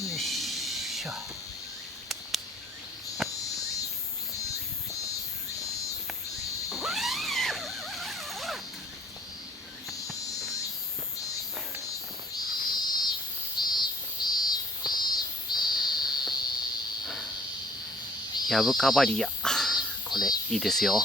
よいしょ。ヤブカバリア、これいいですよ。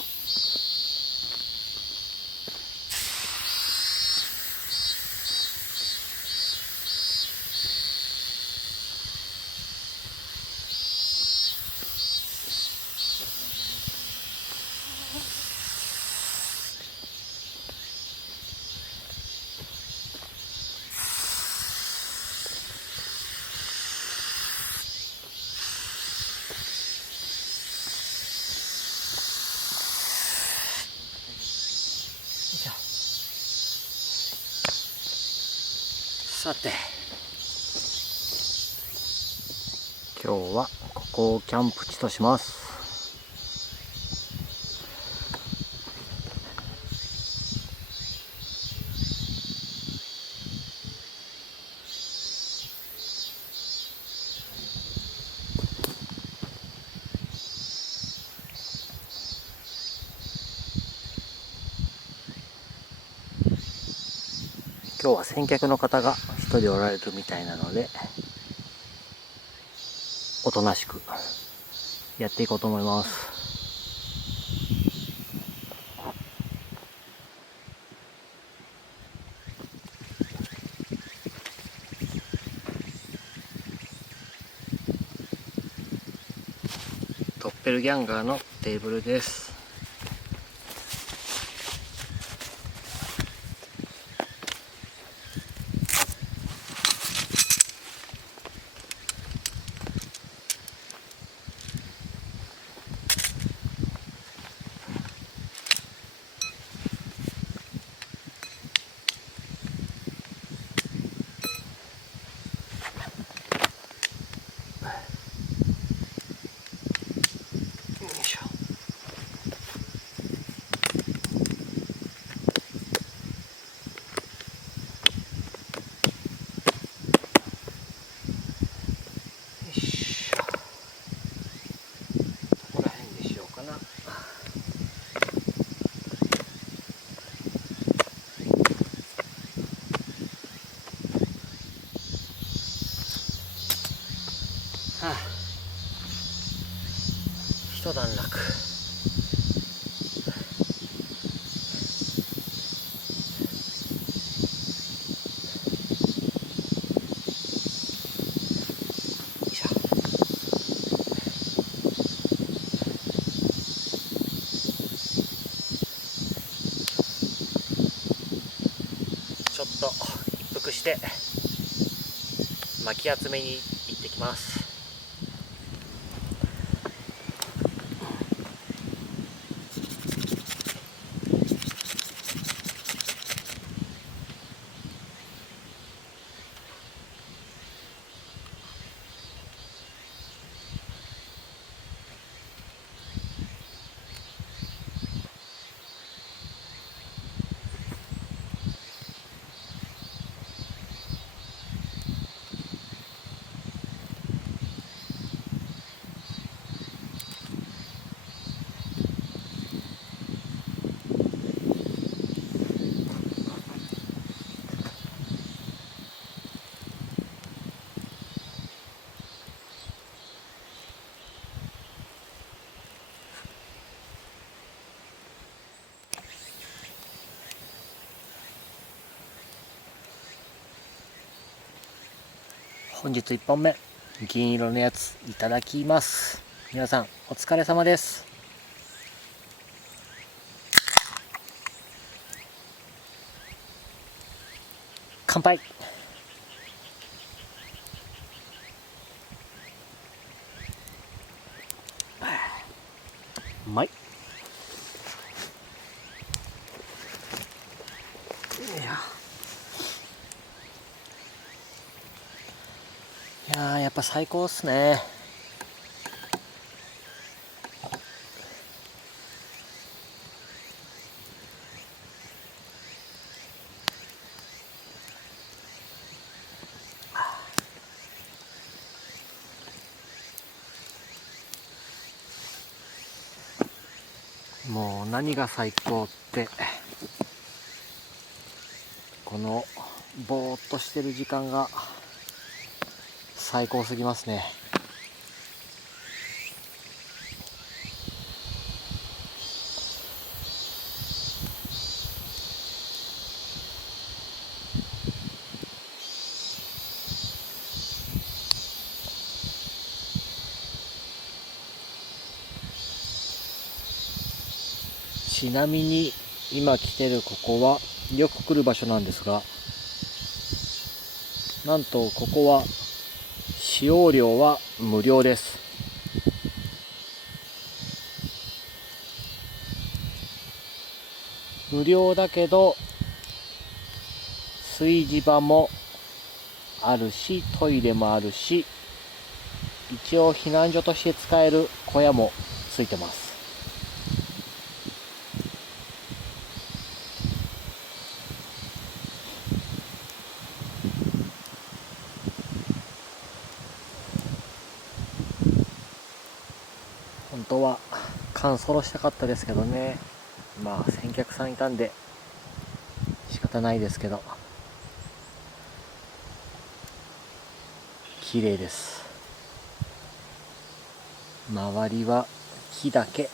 さて、今日はここをキャンプ地とします。今日は先客の方が一人おられるみたいなので、おとなしくやっていこうと思います。ドッペルギャンガーのテーブルです。一段落。ちょっと一服して巻き集めに行ってきます。本日1本目、銀色のやついただきます。皆さんお疲れ様です。乾杯。うまい。いやー、やっぱ最高っすね。もう何が最高ってこのぼーっとしてる時間が最高すぎますね。ちなみに今来てるここはよく来る場所なんですが、なんとここは使用料は無料です。無料だけど炊事場もあるしトイレもあるし、一応避難所として使える小屋もついてます。本当は缶ソロしたかったですけどね。まあ先客さんいたんで仕方ないですけど、綺麗です。周りは木だけ。